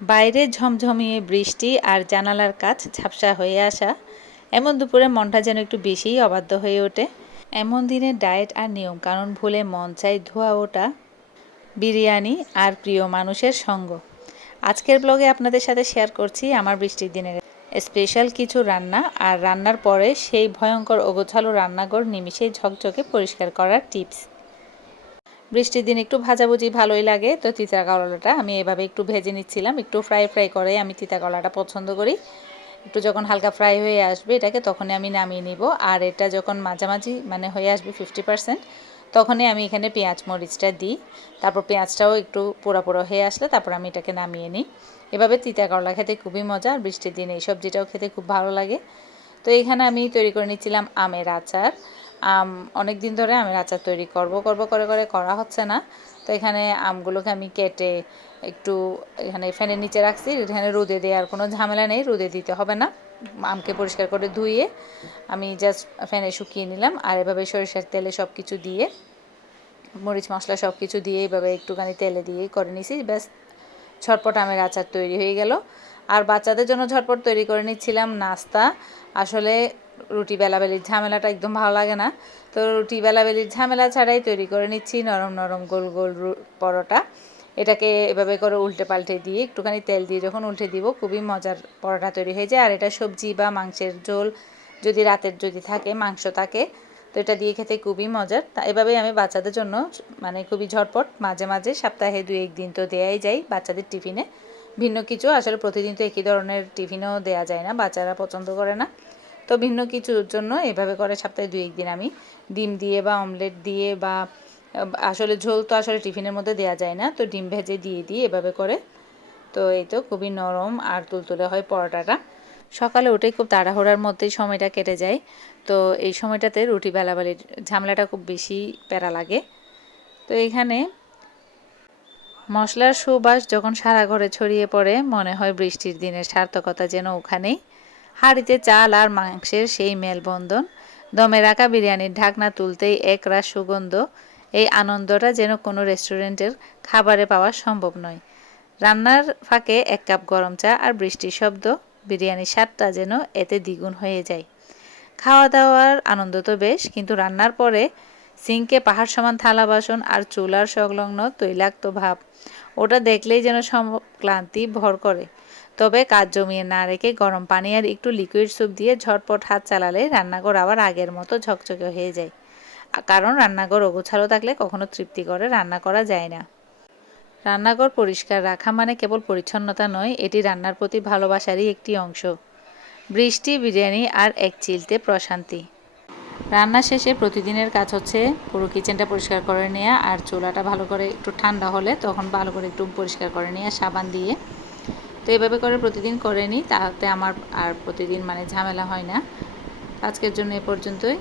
বাইরে ঝমঝমিয়ে বৃষ্টি আর জানালার কাছ ঝাপসা হয়ে আসা, এমন দুপুরে মনটা যেন একটু বেশিই অবাধ্য হয়ে ওঠে। এমন দিনে ডায়েট আর নিয়ম কানুন ভুলে মন চাই ধোয়া ওঠা বিরিয়ানি আর প্রিয় মানুষের সঙ্গ। আজকের ব্লগে আপনাদের সাথে শেয়ার করছি আমার বৃষ্টির দিনের স্পেশাল কিছু রান্না, আর রান্নার পরে সেই ভয়ঙ্কর অগোছালো রান্নাঘর নিমিষেই ঝকঝকে পরিষ্কার করার টিপস। বৃষ্টির দিন একটু ভাজাভুজি ভালোই লাগে, তো তিতা করলাটা আমি এভাবে একটু ভেজে নিচ্ছিলাম। একটু ফ্রাই করে আমি তিতা করলাটা পছন্দ করি। একটু যখন হালকা ফ্রাই হয়ে আসবে এটাকে, তখনই আমি নামিয়ে নিব। আর এটা যখন মাঝামাঝি মানে হয়ে আসবে 50%, তখনই আমি এখানে পেঁয়াজ মরিচটা দিই। তারপর পেঁয়াজটাও একটু পোড়া পোড়া হয়ে আসলে তারপর আমি এটাকে নামিয়ে নিই। এভাবে তিতা করলা খেতে খুবই মজা, আর বৃষ্টির দিনে এই সবজিটাও খেতে খুব ভালো লাগে। তো এখানে আমি তৈরি করে নিচ্ছিলাম আমের আচার। অনেক দিন ধরে আমের আচার তৈরি করব করে করা হচ্ছে না। তো এখানে আমগুলোকে আমি কেটে একটু এখানে ফ্যানের নিচে রাখছি। এখানে রোদে দেওয়ার কোনো ঝামেলা নেই, রোদে দিতে হবে না। আমকে পরিষ্কার করে ধুয়ে আমি জাস্ট ফ্যানে শুকিয়ে নিলাম। আর এভাবে সরিষার তেলে সব কিছু দিয়ে, মরিচ মশলা সব কিছু দিয়ে এইভাবে একটুখানি তেলে দিয়েই করে নিছি। ব্যাস, ঝটপট আমের আচার তৈরি হয়ে গেল। আর বাচ্চাদের জন্য ঝটপট তৈরি করে নিচ্ছিলাম নাস্তা। আসলে রুটি বেলাবেলির ঝামেলাটা একদম ভালো লাগে না, তো রুটি বেলাবেলির ঝামেলা ছাড়াই তৈরি করে নিচ্ছি নরম নরম গোল গোল পরোটা। এটাকে এভাবে করে উল্টে পাল্টে দিয়ে একটুখানি তেল দিয়ে যখন উল্টে দিব, খুবই মজার পরোটা তৈরি হয়ে যায়। আর এটা সবজি বা মাংসের ঝোল যদি রাতের যদি থাকে, মাংস থাকে, তো এটা দিয়ে খেতে খুবই মজার। তা এভাবেই আমি বাচ্চাদের জন্য মানে খুবই ঝটপট, মাঝে মাঝে সপ্তাহে 2-1 দিন তো দেয়াই যায় বাচ্চাদের টিফিনে ভিন্ন কিছু। আসলে প্রতিদিন তো একই ধরনের টিফিনও দেয়া যায় না, বাচ্চারা পছন্দ করে না। তো ভিন্ন কিছুর জন্য এভাবে করে সপ্তাহে 2-1 দিন আমি ডিম দিয়ে বা অমলেট দিয়ে বা আসলে ঝোল তো আসলে টিফিনের মধ্যে দেওয়া যায় না, তো ডিম ভেজে দিয়ে দিই এভাবে করে। তো এই তো খুবই নরম আর তুলতুলে হয় পরোটাটা। সকালে উঠেই খুব তাড়াহুড়ার মধ্যেই সময়টা কেটে যায়। তো এই সময়টাতে রুটি বেলাবেলির ঝামেলাটা খুব বেশি প্যারা লাগে। তো এইখানে মশলার সুবাস যখন সারা ঘরে ছড়িয়ে পড়ে, মনে হয় বৃষ্টির দিনের সার্থকতা যেন ওখানেই। হাঁড়িতে চাল আর মাংসের সেই মেলবন্ধন, দমে রাখা বিরিয়ানির ঢাকনা তুলতেই একরাশ সুগন্ধ। এই আনন্দটা যেন কোনো রেস্টুরেন্টের খাবারে পাওয়া সম্ভব নয়। রান্নার ফাঁকে 1 কাপ গরম চা আর বৃষ্টির শব্দ, বিরিয়ানির স্বাদটা যেন এতে দ্বিগুণ হয়ে যায়। খাওয়া দাওয়ার আনন্দ তো বেশ, কিন্তু রান্নার পরে সিঙ্কে পাহাড় সমান থালা বাসন আর চুলার সংলগ্ন তৈলাক্ত ভাব, ওটা দেখলেই যেন সব ক্লান্তি ভর করে। তবে কাজ জমিয়ে না রেখে গরম পানি আর একটু লিকুইড স্যুপ দিয়ে ঝটপট হাত চালালে রান্নাঘর আবার আগের মতো ঝকঝকে হয়ে যায়। কারণ রান্নাঘর অগোছালো থাকলে কখনো তৃপ্তি করে রান্না করা যায় না। রান্নাঘর পরিষ্কার রাখা মানে কেবল পরিচ্ছন্নতা নয়, এটি রান্নার প্রতি ভালোবাসারই একটি অংশ। বৃষ্টি, বিরিয়ানি আর এক চিলতে প্রশান্তি। রান্না শেষে প্রতিদিনের কাজ হচ্ছে পুরো কিচেনটা পরিষ্কার করে নেওয়া, আর চুলাটা ভালো করে একটু ঠান্ডা হলে তখন ভালো করে একটু পরিষ্কার করে নেওয়া সাবান দিয়ে। তো এভাবে করে প্রতিদিন করে নিই, তাতে আমার আর প্রতিদিন মানে ঝামেলা হয় না। আজকের জন্য এ পর্যন্তই।